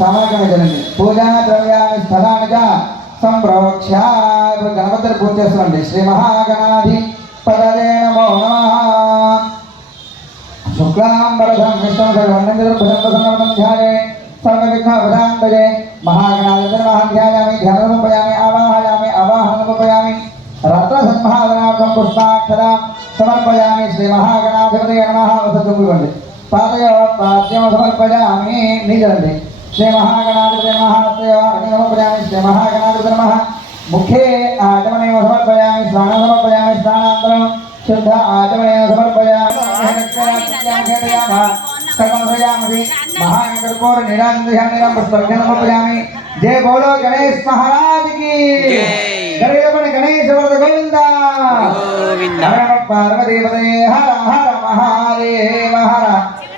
సమాగమనండి పూజా ద్రవ్యాన్ని స్థలానిగా సంప్రోక్ష గణపతిని పూజ చేస్తామండి. శ్రీ మహాగణాధి పదవే నమో నమః. శుక్లాంబరధరం విష్ణుం సర్వన్నందరం ధ్యాయే సర్వవిఘ్నోపశాంతయే. మహాగణాధిపతి నమః ధ్యాయామి ధ్యానముపయామి ఆవాహయామి ఆవాహనముపయామి రత్నసంహాదనార్థం పుష్పాక్షరం సమర్పయామి. శ్రీ మహాగణాధిపతయే నమః. వసతుకోండి పాదయో పాద్యం సమర్పయామి. నిజండి శ్రీ మహాగణాధిపతయే నమః. సమర్పయామి. శ్రీ మహాగణాధిపతయే నమః. ముఖే ఆచమనీయం సమర్పయామి. స్నానం సమర్పయామి. స్నానానంతరం शुद्ध आचमनेन समर्पयामि. समर्पयामि महानगरकोर निरानंदयामिरं पुष्पं समर्पयामि. जय बोलो गणेश महाराज की जय. गणेश वरद गोविंदा गोविंदा. पार्वती पते हर हर महादेव हर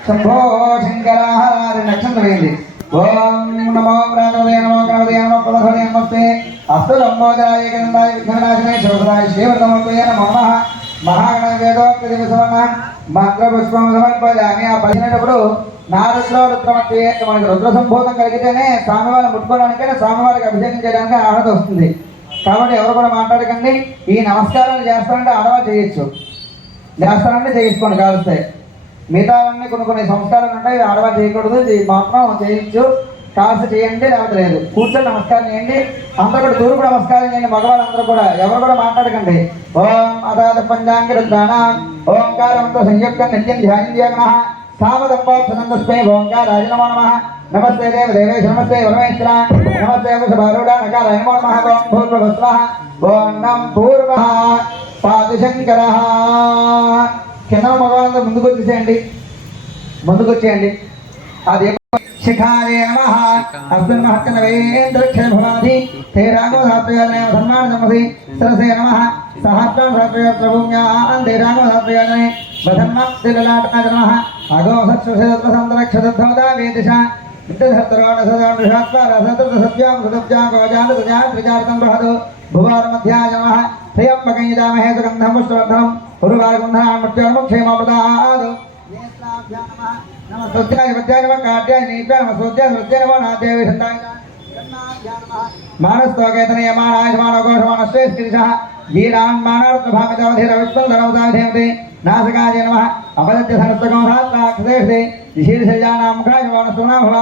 शंभो शंकर हर. नक्षत्रवेदी ओम नमो गणपतये नमो गणपतये नमो प्रभवे नमस्ते अस्तु लंबोदराय गंधाय विघ्ननाशने शोभराय श्रीवर्धमोदये नमो नमः. మహాగణవేదోక్తి మంత్రపుష్పం సమర్పయామి. ఆ పలికినప్పుడు నారదులో రుద్రమట్టి మనకి రుద్ర సంబోధం కలిగితేనే స్వామివారిని ముట్టుకోవడానికైనా స్వామివారికి అభిషేకం చేయడానికి ఆహ్లాద వస్తుంది. కాబట్టి ఎవరు కూడా మాట్లాడకండి. ఈ నమస్కారాలు చేస్తారంటే ఆడవాళ్ళు చేయొచ్చు, చేస్తారంటే చేసుకోండి కాలుస్తాయి. మిగతావన్నీ కొన్ని సంస్కారాలు ఉంటాయి, ఆడవాళ్ళు చేయకూడదు, మాత్రం చేయొచ్చు. కాల్సి చేయండి, లేకపోతే లేదు. కూర్చొని నమస్కారం చేయండి. అందరూ కూడా తూర్పు నమస్కారం చేయండి. మగవాళ్ళందరూ కూడా ఎవరు కూడా మాట్లాడకండి. ఓం అదాద పంచాంగి రుద్రాణం ఓంకారంతో సంయుక్తం నిత్యం ధ్యానం సామదంపై ఓంకారాయ నమో నమః. నమస్తే దేవ దేవేశ నమస్తే పరమేశ్వర నమస్తే వృషభారూఢ నకారాయ నమో నమః. ఓం భూర్భువస్వః ఓం నం పూర్వః పాతిశంకరః. కింద మగవాళ్ళందరూ ముందుకొచ్చేయండి. అదే शिखाय नमः. अस्मिन् महत्कनवेन्द्रक्षे भवादि ते रागो धात्वयाजने धर्माण नमसि सरसे नमः. सहस्रं धात्वयात्र भूम्यां ते रागो धात्वयाजने वधन्मं तिललाटनाय नमः. अगो सत्सुषदत्वसन्तरक्षदद्धवदा वेदिशा विद्युधत्तरोणसदानुषात्वारसतसत्यां सदब्जां गोजान्तजा त्रिजातं बृहदो भुवारमध्याय नमः. त्र्यम्बकं यजामहे सुगन्धं पुष्पवर्धनं उर्वारुगन्धां मृत्योर्मुक्षेमप्रदादो. नमस्ते वज्राय नमः. काट्याय नीत्वा नमस्ते वज्राय नमः. नादेवी संताय मानस्तोकेतने यमानाय समानो घोषमानश्रेष्ठिरिषः वीरान् मानार्थभामितावधिरविष्णुधनवताविधेमते. नासिकाय नमः. अपदत्य सहस्रगोधात्राक्षसेष्ठे शीर्षजानां मुखाय वानसुना भव.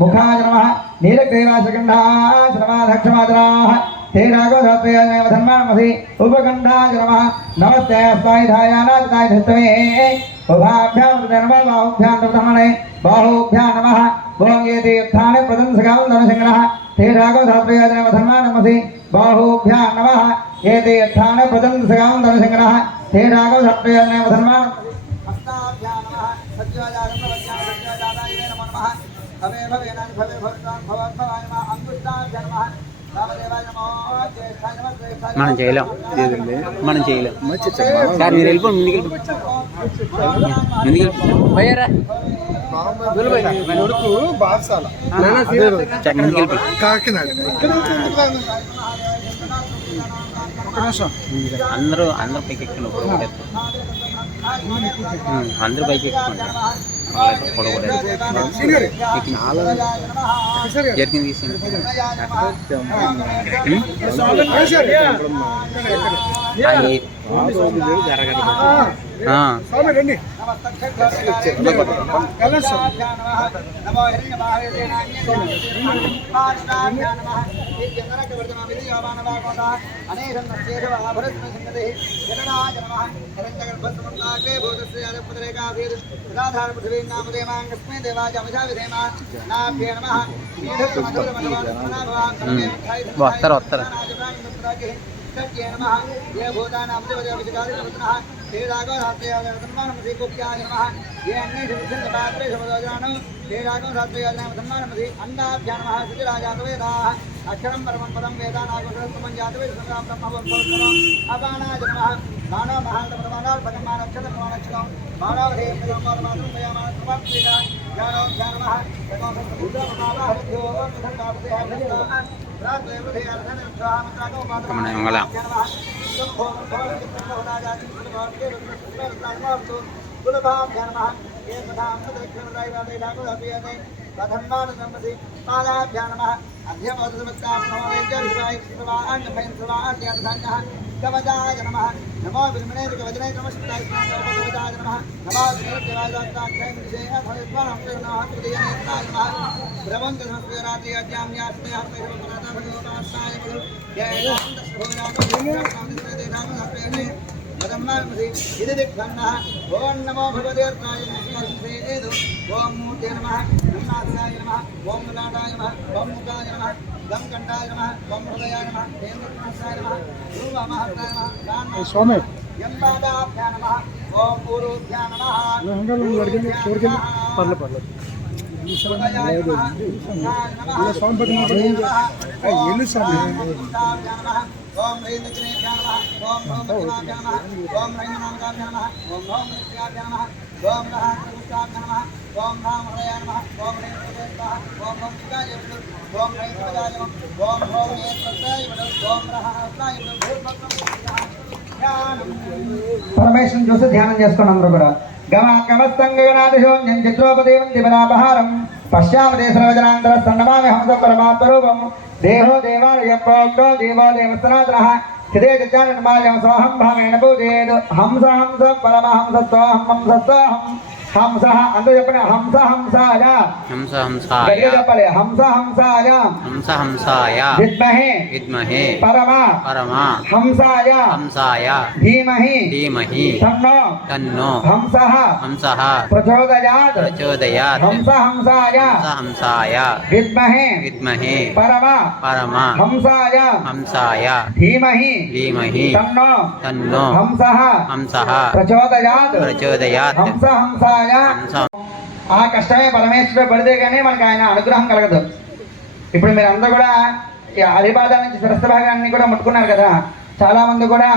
मुखाय नमः. नीलग्रीवाशगन्धाः श्रमाधक्षमादराः ते रागो धात्वयाजने धर्माणमसि उपगन्धाय नमः. नमस्ते स्वायुधायानादिताय धृष्टवे उभाभ्यां नमः. बाहुभ्यां प्रथमने बाहुभ्यां नमः. ओं ये तीर्थानि प्रदंसकां धनसिंहः ते रागो धात्वयाजने धर्माणमसि बाहुभ्यां नमः. ये तीर्थानि प्रदंसकां धनसिंहः ते रागो धात्वयाजने धर्माणमसि हस्ताभ्यां नमः. सज्जोजागमवज्ञानसज्जोजाताय नमो नमः. भवे भवेनानि भवे भवतां भवद्भवाय नमः. अंगुष्ठाभ्यां नमः. మనం చేయలేం సార్. మీరు వెళ్ళిపో ముందుకు పోయారా అందరూ పైకి ఎక్కువ అందరూ పైకి ఎక్కువండి. జరిగింది తీసుకోండి. వస్తారు ये भूतानां देवदेवचिकादिनः हे रागो धात्वयाजनमसि कुप्याय नमः. ये अन्ये पात्रे समुदानो हे रागो धात्वयाजनमसि अन्नाभ्यां नमः. सुचिराजातवेदाः अक्षरं परमं पदं वेदानागोषरत्वं जातवे संग्राम ब्रह्मवत्सवं अपानाय नमः. मानो महान्तप्रमाणात्मकमानक्षरं मानवधे परमात्मं मयामानं प्रवाप्तिका ज्ञानो ज्ञानमः. तमोसंस्कृतमालाहरिभ्यो संघापते हरिभ्यो मंगला कुलभाभ्यां नमः. ये प्रधान दक्षिण तथन्मान संपसि पादाभ्यां नमः अध्यमोदसमत्काप्नोरेज्यविश्वाय शिवान्नभयं शिवान्यर्थान्यः कवचाय नमः नमो विद्मने कवचने नमस्ताय कवचाय नमः नमो विष्णुदेवाय विषये अथयत्वनं नमः तृतीयनेत्राय नमः ब्रह्मंतसंस्कृरात्रि अज्ञां यास्मे हस्ते भगवता भगवतास्ताय जय ఇది దిక్ఖన్నః ఓం నమో భగవతే అర్చాయ నమః ఓం మూర్తే నమః నమః నమః ఓం నారాయ నమః ఓం ముఖాయ నమః గం కంఠాయ నమః ఓం హృదయాయ నమః దేవతాయ నమః రూప మహత్తాయ నమః స్వామి యంబాదాభ్యాయ నమః ఓం పూర్వభ్యాయ నమః హంగల్ లడ్కే छोड़के పర్ల పర్ల స్వామి పట్టిన ఎల్లు స్వామి ओम ह्रीं दक्षिणेभ्यः नमः ओम ह्रौं दक्षिणाभ्यः नमः ओम ह्रैं नमाभ्यः नमः ओम ह्रौं नित्याभ्यः नमः ओम रहां प्रभुष्टाभ्यः नमः ओम राम हृदयाय नमः ओम ह्रीं प्रभुष्टाः ओम ह्रौं दिव्याय नमः ओम ह्रैं प्रभुजाय नमः ओम ह्रौं नेत्रस्ताय नमः ओम रहां हस्ताय नमः परमेश्वरुని చూసి ధ్యానం చేసుకోండి అందరూ కూడా గమాగమస్తంగనాదిశోన్యం చిత్రోపదేవం దివరాపహారం పశ్చామదే సర్వజనాంతర సన్నమామి హంస పరమాత్మరూపం देहो देवालय प्रोक्तो देवो देवस्तनात्रः हृदय जज्ञानमालयं सोऽहं भावेन पूजयेत् हंस हंस परमहंसत्वहं हंसत्वहं हंसः अंदर చెప్పండి హంస హంసాయ హంస హంసాయ చెప్పండి హంస హంసాయ హంస హంసాయ విద్మహే విద్మహే పరమ పరమ హంసాయ హంసాయ ధీమహి ధీమహి తన్నో తన్నో హంసః హంసః ప్రచోదయాత్ ప్రచోదయాత్ హంస హంసాయ హంస హంసాయ విద్మహే విద్మహే పరమ పరమ హంసాయ హంసాయ ధీమహి ధీమహి తన్నో తన్నో హంసః హంసః ప్రచోదయాత్ ప్రచోదయాత్ హంస హంసాయ హంస ఆ కష్టమే పరమేశ్వరుడు పడితే కానీ మనకు ఆయన అనుగ్రహం కలగదు. ఇప్పుడు మీరు అందరూ కూడా అరిపాద నుంచి శిరస్సు భాగాన్ని కూడా ముట్టుకున్నారు కదా, చాలా మంది కూడా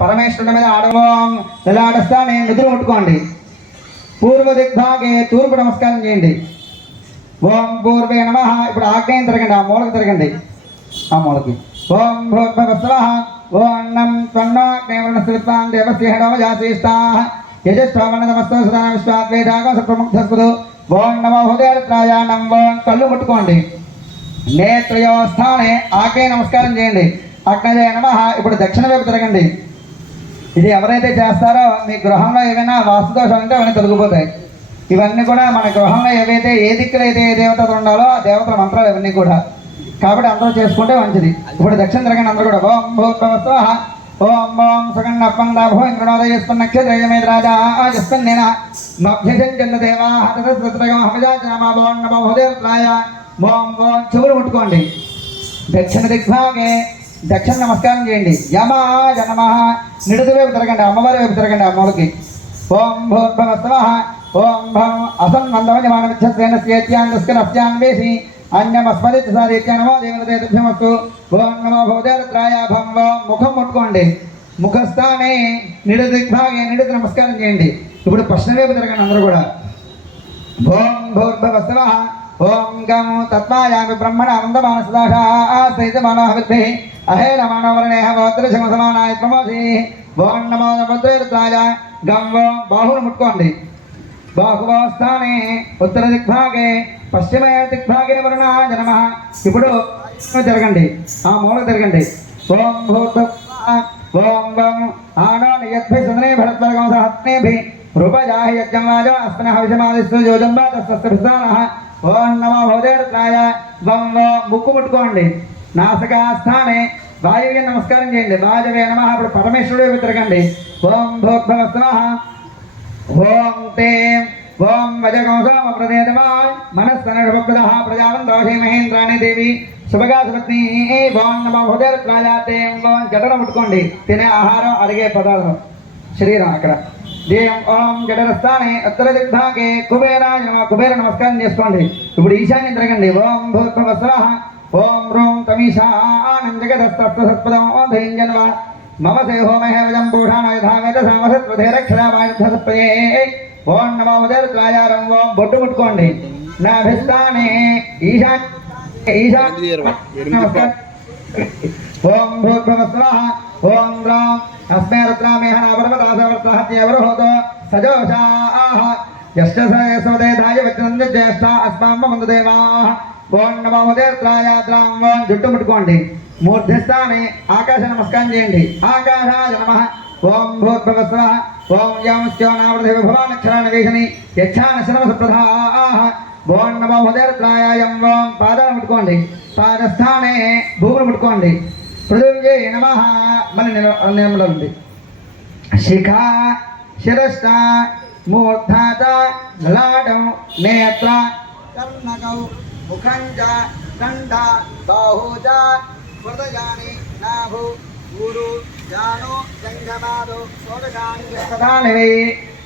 పరమేశ్వరుడి మీద ఆడవం నిలాడస్తా నేను నిధులు ముట్టుకోండి. పూర్వ దిగ్భాగే తూర్పు నమస్కారం చేయండి. ఓం పూర్వే నమః. ఇప్పుడు ఆగ్నేయం తిరగండి, ఆ మూలకు తిరగండి, ఆ మూలకి. ఓం భూర్భువస్వః. ఓం నం త్వన్నాగ్నేయవర్ణస్విత్వాం దేవస్య హేడోమజాసేష్టాః యజస్వామనమస్తో సదా విశ్వాద్వేదాగం సప్రముగ్ధస్పదు. ఓం నమో హృదయత్రాయ నం. ఓం కళ్ళు ముట్టుకోండి. నేత్రయోస్థానే ఆగ్నేయ నమస్కారం చేయండి. అగ్నజయ నమః. ఇప్పుడు దక్షిణ వైపు తిరగండి. ఇది ఎవరైతే చేస్తారో మీ గృహంలో ఏమైనా వాస్తుదోషాలు ఉంటే అవన్నీ తొలగిపోతాయి. ఇవన్నీ కూడా మన గృహంలో ఏవైతే ఏ దిక్కులు అయితే ఏ దేవతలు ఉండాలో ఆ దేవతల మంత్రాలు ఇవన్నీ కూడా, కాబట్టి అందరూ చేసుకుంటే మంచిది. ఇప్పుడు దక్షిణ తిరగండి అందరూ కూడా. ఓం భూర్భువస్వః. ఓం ఓం సుగంధపండాభో ఇంద్రనోదయస్పన్ నక్షత్రయమేద రాజా ఆజస్పన్నేన మభ్యజంజన దేవా హతసత్రగమ హమజాజనామా. ఓం నమో హృదయత్రాయ. ఓం ఓం చెవులు ముట్టుకోండి. దక్షిణ దిగ్భాగే దక్షిణ నమస్కారం చేయండి. యమాయ నమః. నిడుదు వైపు తిరగండి, అమ్మవారి వైపు తిరగండి, అమ్మవారికి. ఓం భూర్భువస్వః. ఓం భం అసన్మందమజమానమిచ్చస్వేన స్యేత్యాన్వేసి అన్యమస్మరిత్ సారీత్య నమో దేవతేభ్యమస్తు. ఓం నమో భూదేవత్రాయ. భం ఓం ముఖం ముట్టుకోండి. ముఖస్థానే నిడు దిగ్భాగే నిడుకు నమస్కారం చేయండి. ఇప్పుడు పశ్చిమ వైపు తిరగండి అందరూ కూడా. ఓం భూర్భువస్వః. ఓం గం తత్వాయామి బ్రహ్మణ వందమాన సదాశైతమానోహవిద్భిః అహేళమానవర్ణేహ భవద్రశమసమానాయ ప్రమోసి. ఓం నమో భద్రేరుద్రాయ. గం ఓం బాహువులు ముట్టుకోండి. బాహువస్థానే ఉత్తర దిగ్భాగే పశ్చిమ దిగ్భాగే వరుణాయ నమః. ఇప్పుడు తిరగండి, ఆ మూల తిరగండి. ఓం భూర్భువస్వః. ఓం వం ఆనో నియద్భిః సుదనే భరద్వర్గం సహస్నేభిః రూపజాహి యజ్ఞం వాజో అస్మిన్ హవిషమాదిస్తు యోజంబా తస్సస్తృసానః. ఓం నమో భూదేవత్రాయ. వం ఓం ముక్కు ముట్టుకోండి. నాసికాస్థానే వాయువ్య నమస్కారం చేయండి. వాయువే నమః. ఇప్పుడు పరమేశ్వరుడు వైపు తిరగండి. ఓం భూర్భువస్వః. ఓం తే ఓం వజగోసోమ ప్రదేదమాయ మనస్సనర్భప్రదః ప్రజావంతో మహేంద్రాణి దేవి శుభగా సుపత్ని. ఓం నమో భూదేవత్రాయ. తే ఓం జఠర ముట్టుకోండి. తినే ఆహారం అడిగే పదార్థం శరీరం అక్కడ. దేం ఓం జఠరస్థానే ఉత్తర దిగ్భాగే కుబేరాయ నమః. కుబేర నమస్కారం చేసుకోండి. ఇప్పుడు ఈశాన్యం తిరగండి. ఓం భూర్భువస్వః. ఓం రూం తమీశానం జగదస్తత్వసత్పదం ఓం ధైంజన్వా మమ సేహోమహే వజం భూషాణ యథావేద సామసత్వధేరక్షరామాయుధసత్పయే. ఓం నమో భూదేవత్రాయ. రం ఓం బొట్టు ముట్టుకోండి. నాభిస్థానే నమస్కారం. ఓం భూర్భువస్వః. ఓం రాం అస్మే రుద్రామేహ నాపర్వతాసవర్తహత్యేవరోహతో సజోషాః యష్టసోదేదాయ వచనం జ్యేష్ఠ అస్మామ మందుదేవాః ఓం నమో ఉదయత్రాయ ద్రాం ఓం జుట్టు ముట్టుకోండి మూర్ధిస్థానే ఆకాశ నమస్కారం చేయండి ఆకాశాయ నమః ఓం భూర్భువస్వః ఓం యం స్యోనావృధి భవానక్షరాణ వేషని యక్షాన శరవసప్రధాః ఓం నమో ఉదయత్రాయ యం ఓం పాదాలు ముట్టుకోండి పాదస్థానే భూములు ముట్టుకోండి పృథివ్యై నమః మన నియమంలో ఉంది శిఖ శిరస్థ మూర్ధాత లలాటం నేత్ర కర్ణకౌ ముఖం చ కంఠ బాహు చ హృదయాని నాభు ఊరు జాను జంగమాదు షోడశాని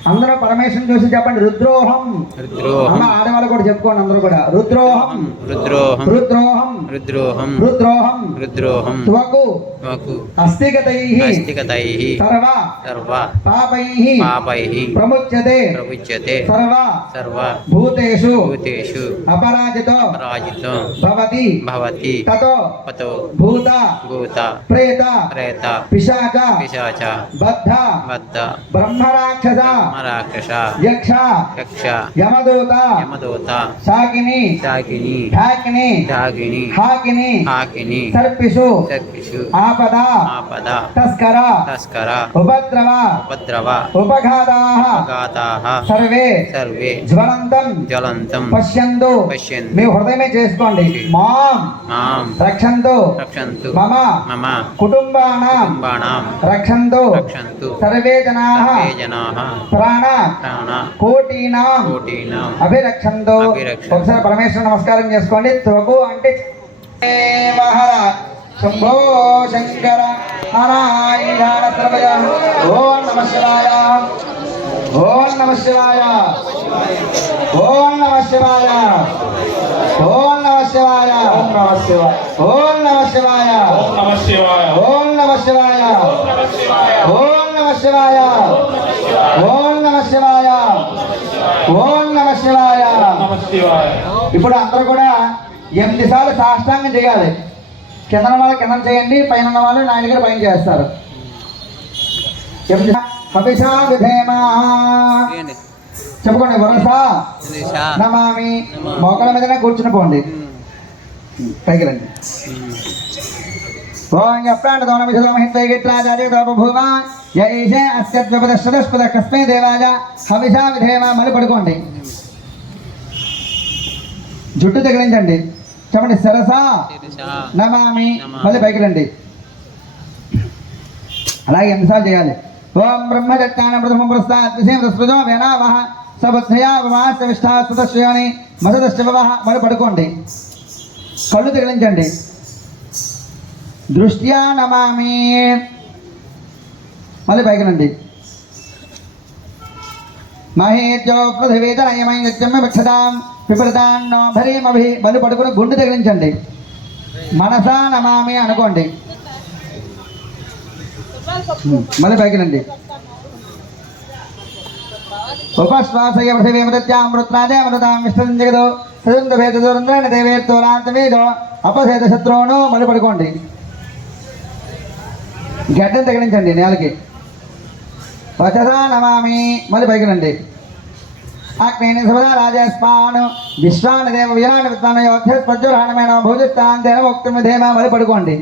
అందరూ పరమేశ్వరం చూసి చెప్పండి రుద్రోహం రుద్రోహం అమ్మ ఆడవాళ్ళు కూడా చెప్పుకోండి అందరూ కూడా రుద్రోహం రుద్రోహం రుద్రోహం రుద్రోహం రుద్రోహం రుద్రోహం త్వకు త్వకు అస్తిగతైః నాస్తికతైః సర్వ సర్వ పాపైః పాపైః ప్రముచ్యతే ప్రముచ్యతే సర్వ సర్వ భూతేషు భూతేషు అపరాజితో పరాజితో భవతి భవతి తతో పతో భూత భూత ప్రేత ప్రేత పిశాచ పిశాచ బద్ధ బద్ధ బ్రహ్మరాక్షస రాక్షస యక్ష యక్ష యమదూత యమదూత శాకిని శాకిని ఢాకిని డాగిని హాకిని హాకిని సర్పిషు సర్పిషు ఆపద ఆపద తస్కర తస్కర ఉపద్రవ ఉపద్రవ ఉపఘాతాః గాతాః సర్వే సర్వే జ్వలంతం జ్వలంతం పశ్యంతు పశ్యంతు మీ హృదయమే చేసుకోండి మాం మాం రక్షంతు రక్షంతు మమ మమ కుటుంబానాం కుటుంబానాం రక్షంతు రక్షంతు సర్వే జనాః సర్వే జనాః ప్రాణ ప్రాణ కోటీనాం కోటీనాం అభిరక్షంతు అభిరక్షంతు. ఒకసారి పరమేశ్వర నమస్కారం చేసుకోండి త్వగు అంటే మహర శంభో శంకర నారాయణ సర్వయ ఓం నమః శివాయ ఓం నమః శివాయ ఓం నమః శివాయ ఓం నమః శివాయ ఓం నమః శివాయ ఓం నమః శివాయ ఓం నమః శివాయ ఓం నమః శివాయ ఓం నమః శివాయ ఇప్పుడు అందరూ కూడా 8 సార్లు సాష్టాంగం చేయాలి కింద వాళ్ళు కింద చేయండి పైన ఉన్న వాళ్ళు నాయన గారు పైన చేస్తారు 8 హవిషా విధేమా చెప్పుకోండి వరస నమామి మోకాళ్ళ మీదనే కూర్చుని పోండి పైకి రండి ఓం యప్రాణ దోనమిషదోమహిత్వైగిత్రాజాజగదోపభూమ య ఈశే అస్యద్వ్యపదశ్రదస్పద కస్మై దేవాయ హవిషా విధేమ మళ్ళీ పడుకోండి జుట్టు తగిలించండి చెప్పండి సరస నమామి మళ్ళీ పైకి రండి అలాగే ఎన్నిసార్లు చేయాలి ఓం బ్రహ్మచర్యాన ప్రథమ పురస్తాత్ విషయం స్పృజో వేనావహ సబుద్ధయా వివాహ విష్టాశ్వని మధుదశ్చవహ మళ్ళీ పడుకోండి కళ్ళు తగిలించండి దృష్ట్యా నమామి మళ్ళీ పైకి రండి మహేజో పృథివీతనయమై నిత్యమ్య విక్షతాం విపరీతాన్నో భరీమభి మళ్ళీ పడుకుని గుండె తగిలించండి మనసా నమామి అనుకోండి మళ్ళీ పైకి రండి ఉపశ్వాసయ పృథివీమృత్యామృత్రాజమృతాం విష్ణుం జగదో సదుంద భేద దూరంద్రైన దేవేత్తోరాంతమేదో అపసేద శత్రువును మళ్ళీ పడుకోండి గడ్డను తగిలించండి నేలకి వచసా నమామి మళ్ళీ పైకి రండి అగ్ని సదా రాజస్పాను విశ్వాని దేవ వీరాని విత్వాన యోధ్యస్పజ్జురాణమైన భూజిస్తాంతేన ముక్తి విధేమ మళ్ళీ పడుకోండి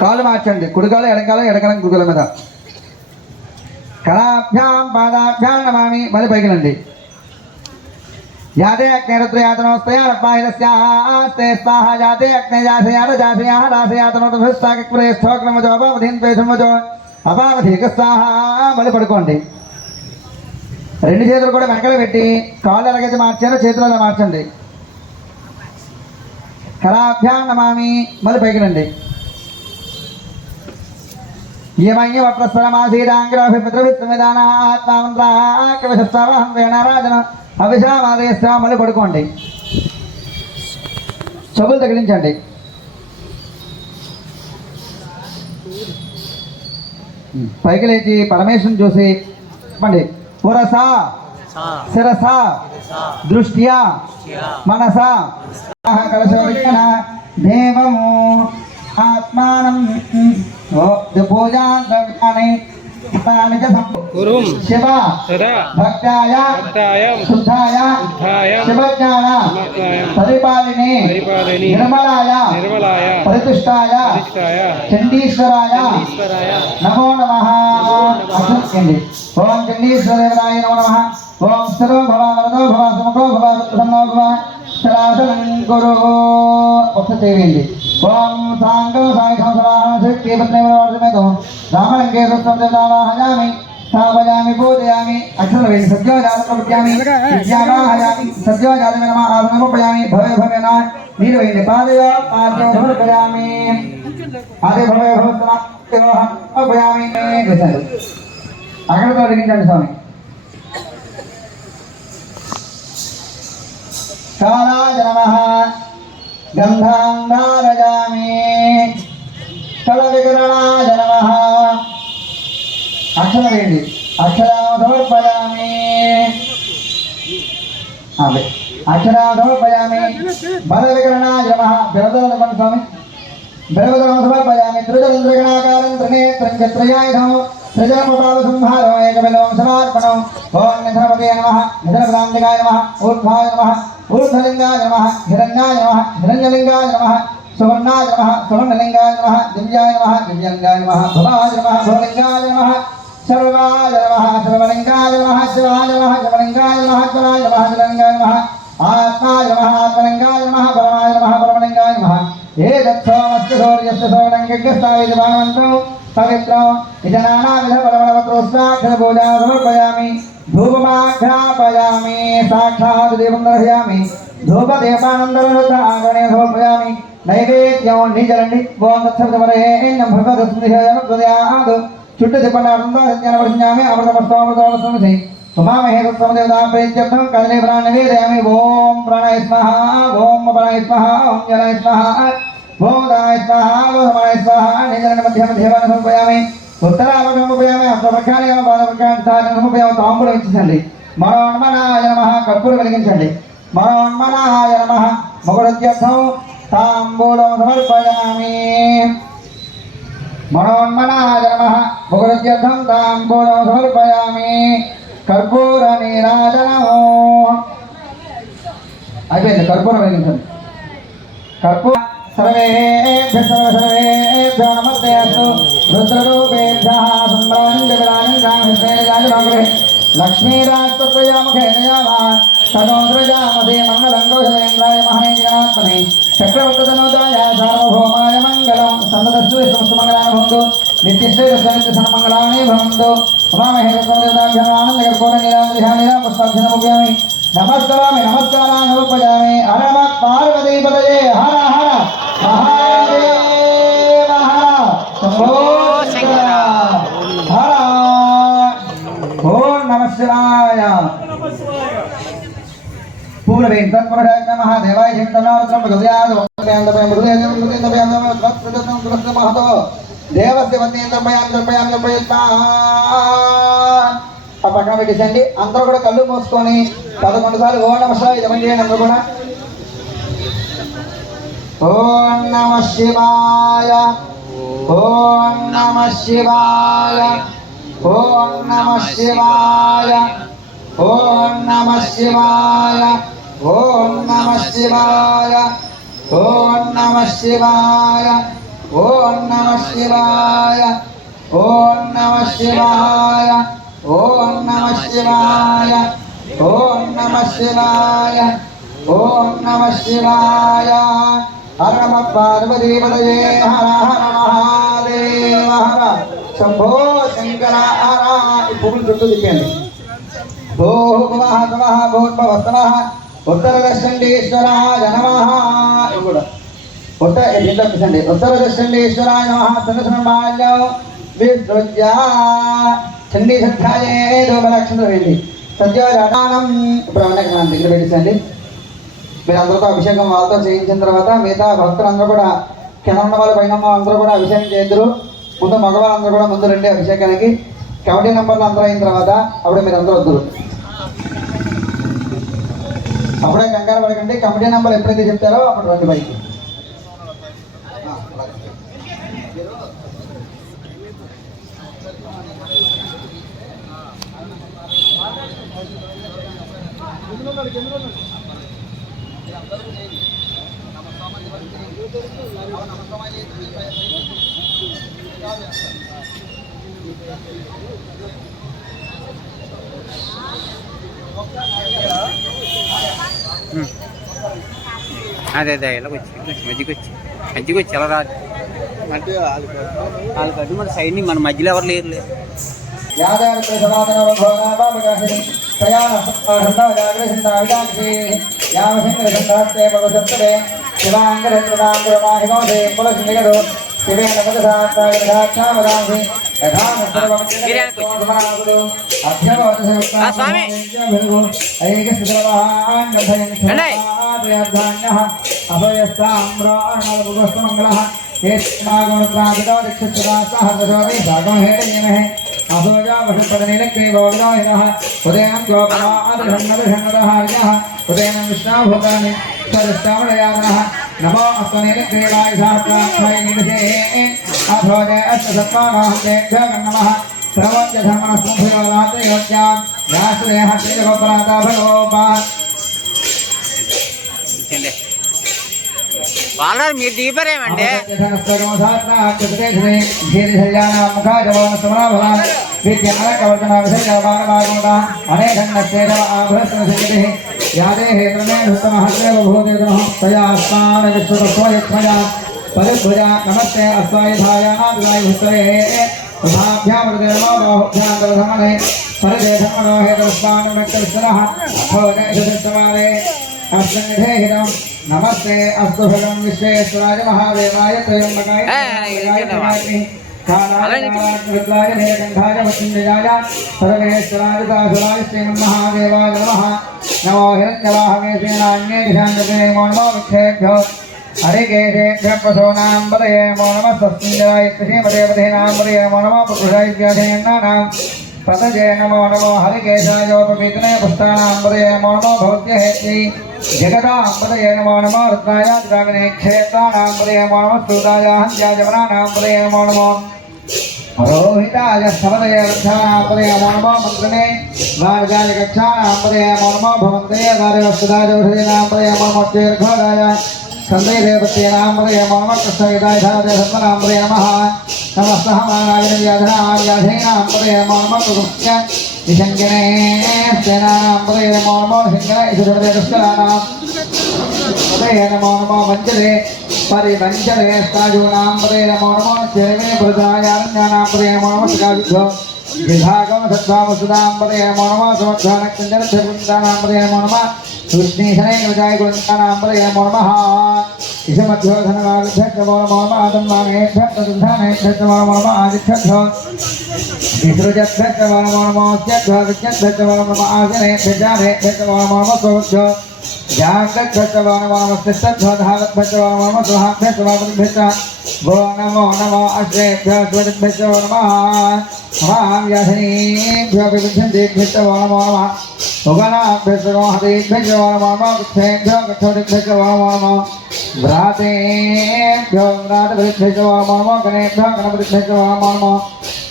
కాళ్ళు మార్చండి కుడికాలు ఎడకాలం ఎడకాలం కుడికాల మీద కరాభ్యాం పాదాభ్యాం నమామి మళ్ళీ పైకి రండి యాదే అగ్నిరుద్రయాతనోస్తయారపాహిరస్యాస్తే స్వాహ జాతే అగ్నిజాశయాత జాశయాః రాశయాతనోతభిస్తాకృప్రేష్టోగ్నమజోపమధీన్పేషమజో అపావధీక స్వాహ మళ్ళీ పడుకోండి 2 చేతులు కూడా వెనకలు పెట్టి కాళ్ళు ఎలాగైతే మార్చారో చేతులు అలా మార్చండి కరాభ్యాం నమామి మళ్ళీ పైకి రండి ఏమయ్య వట్రస్వరమాసీదాంగ్రభిమిత్రవిత్సమిదాన ఆత్మామంత్రాకవిషత్సవహం వేణరాజన అవిషామాదయస్వ మళ్ళీ పడుకోండి చెవులు తగిలించండి పైకి లేచి పరమేశ్వరుని చూసి చెప్పండి పురస శిరస దృష్ట్యా మనస కలశోజ్ఞన దేవము ఆత్మానం పూజాని గురుం శివ సదా భక్తాయ భక్తాయం శుద్ధాయ శుద్ధాయం శివజ్ఞాన శివజ్ఞానం పరిపాలిని పరిపాలిని నిర్మలాయ నిర్మలాయ పరితుష్టాయ పరిష్టాయ చండీశ్వరాయ ఈశ్వరాయ నమో నమః. అసంఖ్యండి. ఓం చండీశ్వరాయ నమో నమః. ఓం స్థిరో భవ వరదో భవ సుముఖో భవ వృద్ధన్నో భవ స్థిరాసనం కురు. ఒక్క చేయండి. ఓం సాంగం సాంగం సవాహన శక్తి పత్నేవరవర్ధమేతం రామలింగేశ్వరం దేవతావాహయామి స్థాపయామి పూజయామి అక్షరం వేసి సత్యోజాతం ప్రపద్యామి విద్యావాహయామి సత్యోజాతం నమ ఆసనముపయామి భవే భవేన నీరు వేయండి. పాదయ పాద్యం సమర్పయామి అదే భవే భవయామి వేశారు. అక్కడతో అడిగించండి స్వామి. కాలాయ నమః గంధాం ధారయామి కళ వికరణాయ నమః. అక్షరం వేయండి. అక్షరాం సమర్పయామి. అదే అక్షరాం సమర్పయామి. బల వికరణాయ నమః. బెరదలనుకోండి స్వామి. బెరదలం సమర్పయామి. త్రిజలంద్రగణాకారం త్రినేత్రం చత్రయాయుధం త్రిజలమపాద సంహారం ఏకబిలవం సమర్పణం. ఓం నిధనపతే నమః నిధనపదాంతికాయ నమః ఊర్ధ్వాయ నమః ఊర్ధ్వలింగాయ నమః హిరణ్యాయ నమః హిరణ్యలింగాయ నమః సువర్ణాయ నమః సువర్ణలింగాయ నమః దివ్యాయ నమః దివ్యంగాయ నమః భవాయ నమః భవలింగాయ నమః శర్వాయ నమః శర్వలింగాయ నమః శివాయ నమః శివలింగాయ నమః శివాయ నమః శివలింగాయ నమః ఆత్మాయ నమః ఆత్మలింగాయ నమః పరమాయ నమః పరమలింగాయ నమః. ఏతత్సోమస్య సూర్యస్య సోమలింగస్థాయితి భాగవంతం పవిత్రం ఇది నానావిధ బలబలవత్రోస్వాక్షర పూజా సమర్పయామి. ధూపమాఘ్రాపయామి. సాక్షాత్ దీపం దర్శయామి. ధూపదీపానందరగణే సమర్పయామి. నైవేద్యం నీజలండి. ఓం తత్సవితమరేణ్యం భగవదస్మృతిహృదయాద్ చుట్టూ చెప్పండి. అమృతజ్ఞానవర్జ్యామి అమృతమస్తోమృతోమస్మృతి ఉమామహే తత్సమదేవతా ప్రీత్యర్థం కదలే ప్రాణ నివేదయామి. ఓం ప్రాణాయ స్మః ఓం ప్రాణాయ స్మః ఓం జనాయ స్మః ఓం దాయ స్మః ఓం సమాయ స్మః. నీజలండి మధ్య మధ్యవాన సమర్పయామి. ఉత్తరాపటముపయామి. అష్టప్రఖ్యాని పాదప్రఖ్యాని సమర్పయామి. తాంబూలం ఇచ్చించండి. మనోన్మనాయ నమః. కర్పూరం వెలిగించండి. మనోన్మనాయ నమః. మొగుడత్యర్థం తాంబూలం సమర్పయామి. మనోన్మనాయ నమః. మొగుడత్యర్థం తాంబూలం సమర్పయామి. కర్పూర నీరాజనము అయిపోయింది. కర్పూరం వెలిగించండి. కర్పూర సర్వేభ్యః సర్వేభ్యో నమస్తేస్తు రుద్రరూపేభ్యః సంభ్రాంతిరాజాజే లక్ష్మీరాజముఖేనయామా తనోద్రజామదే మంగళంగోషేంద్రాయ మహేంద్రాత్మనే చక్రవర్తనోదాయ సార్వభౌమాయ మంగళం సంతతస్తు సమస్తమంగళాని భవంతు నిత్యశ్రేయస్సు సన్మంగళాని భవంతు. ఉమామహేశ్వరదేవతాభ్యానందకర్పూర నీరాజానిరా పుష్పాభ్యనముపయామి. నమస్కరామి నమస్కారాన్ని సమర్పయామి. హర పార్వతీపతయే హర హర మహాదేవ హర శంభో శంకర హర. ఓం నమః శివాయ. పూర్ణ వేంకటరమణ మహాదేవాయ చింతనావృతం భగవయాద వందనాయ మృదయం మహతో దేవస్య వందేంద్రమయాంద్రమయాంద్రమయత్మా. ఆ పక్కన పెట్టేసండి. అందరూ కూడా కళ్ళు మూసుకొని 11 సార్లు ఓం నమః శివాయ జపం చేయండి. అందరూ కూడా ఓం నమః శివాయ ఓం నమః శివాయ ఓం నమః శివాయ ఓం నమః శివాయ ఓం నమః శివాయ ఓం నమః శివాయ ఓం నమః శివాయ ఓం నమః శివాయ ఓం నమః శివాయ ఓం నమః శివాయ ఓం నమః శివాయ. హర నమ పార్వతీపతయే హర హర మహాదేవ హర శంభో శంకర హర. ఈ పువ్వులు చుట్టూ తిప్పండి. భూభువః భవః భూర్భువః ఉత్తరదర్శండీశ్వరాయ నమః. ఇది కూడా ఉత్తరదర్శండి. ఉత్తరదర్శండీశ్వరాయ నమః. సన్నసన్మాల్యం విసృజ్య చండీ సత్యాయే రూపలక్షణ వేయండి. సత్యోజానం ఇప్పుడు అన్నకి మన దగ్గర పెట్టించండి. మీరు అందరితో అభిషేకం వాళ్ళతో చేయించిన తర్వాత మిగతా భక్తులందరూ కూడా కింద ఉన్న వాళ్ళు పైన అందరూ కూడా అభిషేకం చేద్దరు. ముందు మగవాళ్ళందరూ కూడా ముందు రండి అభిషేకానికి. కమిటీ నెంబర్లు అందరూ అయిన తర్వాత అప్పుడే మీరు అందరూ వద్దరు. అప్పుడే కంగారు పడకండి. కమిటీ నెంబర్ ఎప్పుడైతే చెప్తారో అప్పుడు రండి బయటికి. అదే అదే ఇలా వచ్చి మధ్యకి వచ్చి ఎలా రాదు వాళ్ళు కట్టు మన సైడ్ని మన మధ్యలో ఎవరు లేరులే नमो अस्मनेन देवाय सहस्राक्षाय निधे अभोजे अष्टसत्त्वानाहतेभ्यो नमः प्रवच्य धर्मस्मभ्योगाते योज्यां व्यासदेह तेजोपराता भगवोपा వాళ్ళ మీరు దిగిపోరేమండి नमस्ते अस्वायुधायानादिवाय भूतले नमस्ते अस्तु भगवान विश्वेश्वराय महादेवाय त्र्यंबकाय कालाय नीलकंठाय वसुंधराय सर्वेश्वराय दासराय श्रीमन्महादेवाय नमः नमो हिरण्यवाहवे सेनान्ये दिशान्ते नमो विक्षेभ्यो हरिकेशेभ्यः पशूनां पदये नमो नमः स्वस्तिञ्जयाय श्रीमदेवधीनां पदये नमो नमः पुरुषाय ज्ञातेनानां पतये नमो नमो हरिकेशायोपवीतने पुष्टानां पदये नमो नमो भवत्यहेत्यै जगदां पदये नमो नमो रुद्राय द्राविणे क्षेत्राणां पदये नमो नमः सूताय हन्त्याजमनानां पदये नमो नमो रोहिताय समदये वृद्धानां पदये नमो नमो मन्त्रणे वार्गाय गच्छानां पदये नमो नमो भवन्तये गार्गवस्तुदाय औषधीनां पदये नमो नमो चेर्घोगाय संदे देवतेनां पदये नमो नमः कृष्णविदाय धारते सत्मनां पदये नमः नमस्तः व्याधीनां पदये नमो नमः कुरुष्य निशङ्किने सेनानां पदये नमो नमो सिंहने ईश्वरदे दुष्कराणां पदये नमो नमो वञ्चते परिवञ्चते स्थाजूनां पदये नमो नमो चैवे प्रजायारण्यानां पदये नमो नमः सकाविद्धो विभागं सत्त्वामसुदां पदये नमो नमः समर्थानक्कञ्जनभृन्दानां पदये नमो नमः कृष्णीशने विजय गुणनां पदये नमो नमः ईशमध्योधनवादिभ्यः नमो नमः आदन्वानेभ्यः तदुन्धानेभ्यः नमो नमः आदिभ्यः विसृजद्भ्यः नमो नमः स्यद्भ्यः विज्ञद्भ्यः नमो नमः आसनेभ्यः जानेभ्यः नमो नमः स्वभ्यः जाग्रद्भ्यः नमो नमः स्थितद्भ्यः धावद्भ्यः नमो नमः सुहाभ्यः सभापतिभ्यः वो नमो नमः अश्वेभ्यः स्वजद्भ्यः नमो नमः महाव्याधिनीभ्यः विविधेभ्यः नमो नमः उगनाभ्यः नमो हरेभ्यः नमो नमः वृक्षेभ्यः वृक्षोदिभ्यः नमो नमः व्रातेभ्यः व्रातभृभ्यः नमो नमः गणेभ्यः गणपतिभ्यः नमो नमः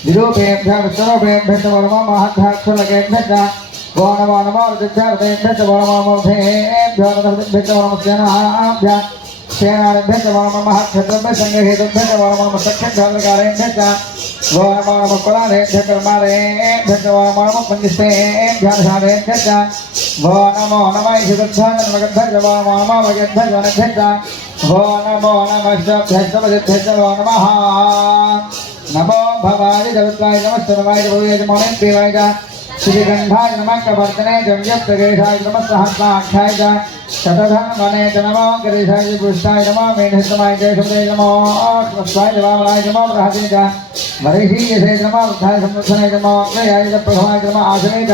विरूपेभ्यः विश्वरूपेभ्यः नमो नमः महद्भ्यः वो नमो नमः वृद्धेभ्यः नमो नमः मूर्धेभ्यः रथभृभ्यः नमो नमः सेनाभ्यः सेनाभ्यः नमो नमः महत्क्षत्रेभ्यः संगहेतुभ्यः नमो नमः सख्यभ्यः वो नमो नमः कुलालेभ्यः कर्मालेभ्यः नमो नमः पंडितेभ्यः धारेभ्यः वो नमो नमः ईशुभ्यः नमगद्भ्यः नमो नमः वगद्भ्यः वनभ्यः वो नमो नमः शब्दभ्यः नमो नमः नमो भवाय जगत्ताय नमः सर्वाय भूये नमो देवाय श्रीगंधाय नमः कवर्तने जम्यप्रगेशाय नमः सहस्राक्षाय शतधन्वने नमः गणेशाय पुष्टाय नमः मेघस्तमाय जयशब्दे नमः स्वस्वाय वामनाय नमः बृहते च वरिषीयसे नमः वृद्धाय संवत्सराय नमः अग्रयाय प्रभवाय नमः आसने च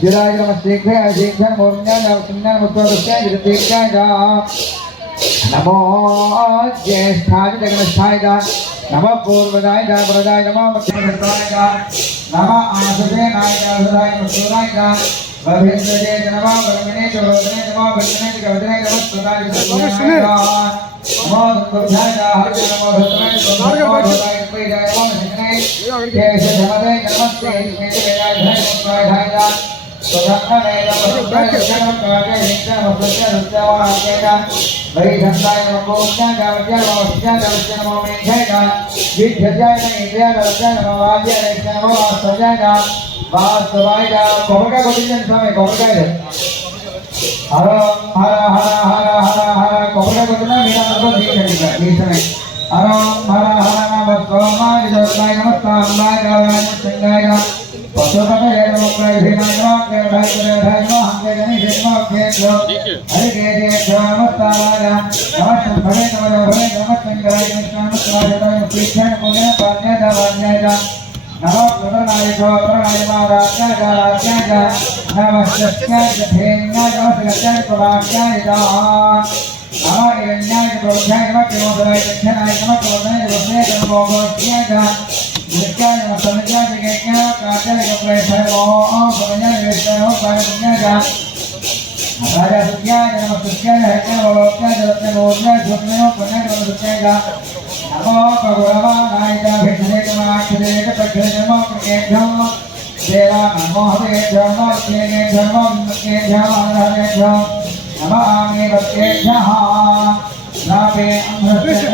जिराय नमः शीघ्राय शीघ्रं मूर्ध्याय सुन्याय मुत्वदस्याय जगदीक्षाय च नमो ज्येष्ठाय जगन्नाथाय च नमः पूर्वजाय च प्रजाय नमः मध्यमधर्ताय च नमः आसुदेनाय च आसुदाय मसूराय च वभिन्द्रजे नमः वरमिने च वरदने नमः वरदने च कवदने नमः स्वदाय च नमः दुर्गाय च हरिते नमः भद्राय च नमः भद्राय प्रियाय नमः हिने केश धमदे नमस्ते मेते वेदाय धय च హర హర హర హర హర హర కొబ్బరికాయ కొట్టినా మీరు అందరూ తీయండి ఈసమే హర హర హర నమ సోమాయ జోత్నాయ నమస్తాంబాయ గావాయ సంగాయ పశుపతయ నమః భీమాయ నమః దేవాయ నమః హంగే గణేశ నమః కేశవ హరి కేశవ నమస్తాయ నమః భవే నమః భవే నమః సంగాయ నమః నమః కృష్ణ పుణ్య పాణ్య దావాన్య नमो प्रणाय प्रणाय महाराजाय राजाय नमस्ते धेन्याय नमस्ते प्रभाष्याय नमः हिरण्याय प्रोक्षाय नमः केमोदराय दक्षिणाय नमः प्रोदनाय वसने नमो गोष्ठ्याय नित्याय नमः संज्ञाय जगज्ञाय काचाय कप्रेषाय नमः समन्याय वेदाय नमः पारण्याय राजा सुज्ञाय नमः सुज्ञाय हरिणाय नमोक्याय रत्न मोद्याय सुज्ञाय पुण्याय नमः सुज्ञाय नमो भगवानाय भिषणे नमाक्षरे पक्षे नमो केभ्यो देवा नमो हवेभ्यो नमो केभ्यो नमो हवेभ्यो नमो आमे भक्तेभ्यः नामे अमृतस्य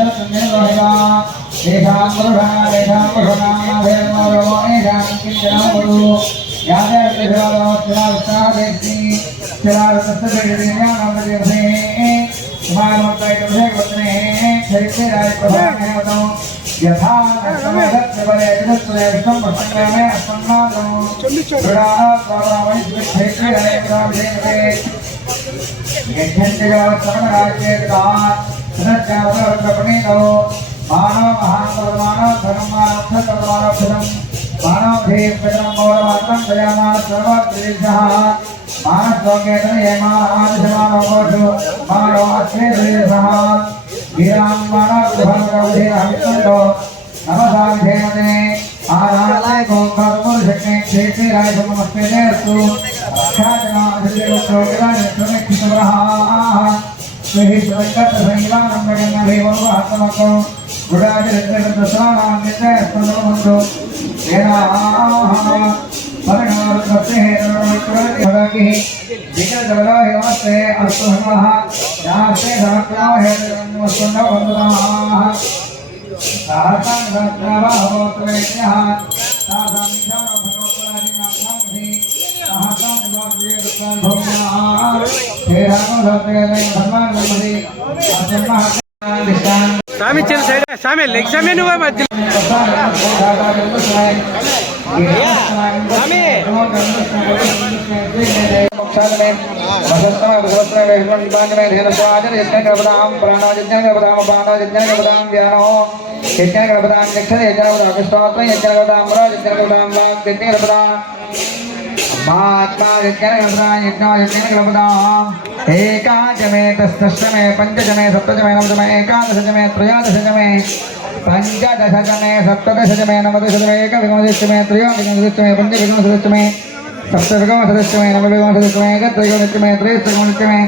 तेषां पुरुषाणां भेदमो एषां किञ्चनमो यादेवदेवादेवी चिरावतस्तदेव्यानामदेवसे समानोत्तैकवने चरित्राय प्रभावतो यथा नमस्ते जगत्सुरे विष्णुप्रसंगमे अस्मन्नादो गुणा स्वाभाविक क्षेत्राय प्रभावते यच्छन्तिगावत्समराज्येता सदस्यावतप्रपणेनो मानव महाप्रमाणव धर्मार्थकर्मार्थं मानव भेदं गौरवार्थं दयामान सर्वत्रिजः मानवोकेतन यमादिशमानवोषु मानव अस्मेधेसः गिरां मानव विभागवधे हवितुन्दो नमसाविधेमते आराधनाय गोंकारपुरुषज्ञे क्षेत्रीराय समस्तेनेस्तु रक्षाजनाधिदेवोग्रानिष्ठमेक्षितवरः स्वेहि स्वैकत्तसंहितानं भजन्नभेवनुवाहतमको गुडादिरद्रदस्वानां नित्यस्मरणमन्तु येनाः परिणामस्य हेतुर्विक्रमति विजयदवलाहि नमस्ते अस्तु नमः यास्ते समक्राव हेतुर्वन्दनाः सहसां सहस्रवाहोत्रवेद्यः तासां निशां भगवत्परादिनाथांसि सहसां निवासयेदुत्तां भौम्याः हे रामभद्रेण धर्मान् नमहि अजन्मः सामी चल साइड सामी लेग सामी नुवा मध्य सामी एकादशमे तस्तमे पंचदशमे सप्तदशमे नवदशमे एकादशमे त्रयोदशमे पंचदशमे सप्तदशमे नवदशमे एकविंशतिमे त्रयोविंशतिमे पंचविंशतिमे सप्तविंशतिमे नवविंशतिमे एकत्रयोदशमे त्रयोदशमे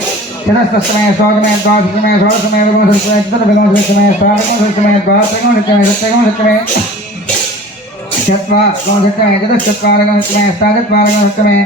चतुर्दशमे षोडशमे द्वादशमे षोडशमे विंशतिमे चतुर्विंशतिमे षोडशमे द्वादशमे सप्तविंशतिमे चत्वारिंशत्तमे चतुश्चत्वारिंशत्तमे अष्टादशत्वारिंशत्तमे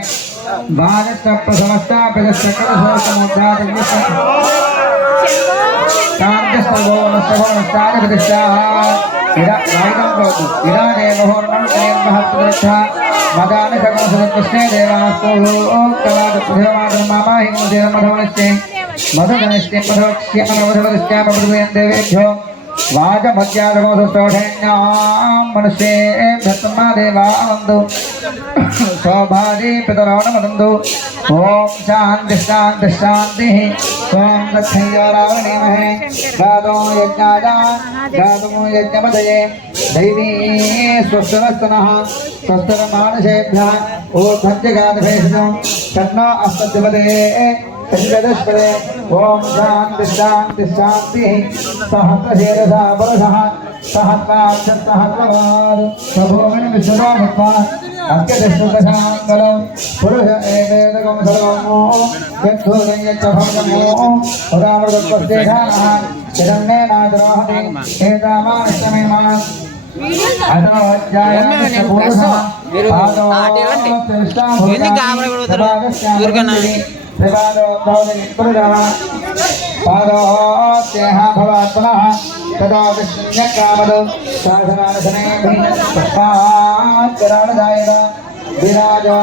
मनुष्य देवानंदो सौभागी पितरो नमदंदो ओम शांति शांति शांति ओम दक्षिणारावणीमहे गादो यज्ञपदये दैवी स्वस्तनः स्वस्तनमानसेभ्यः ऊर्ध्वज्जगादभेषजं तन्नो अस्तद्वदे सचिदस्पदे ओम शांति शांति शांति सहस्रशीरसा पुरुषः सहस्राक्षसहस्रवाद प्रभोगण विश्वभक्त्वा अत्यदशुकशाङ्गलं पुरुष एवेदकं सर्वमो यद्धूतं यच्चभङ्गमो उदामृतपस्तेषाः चिरन्नेनाद्रोहति एतामानश्चमेमान् अतोऽध्यायस्य पुरुषः మీరు అటు వెళ్ళండి. ఎందుకు గాబరా పడిపోతారు? ఊరికన్నా. तदा विष्णुकामदो शासनासने पश्चात् विराजो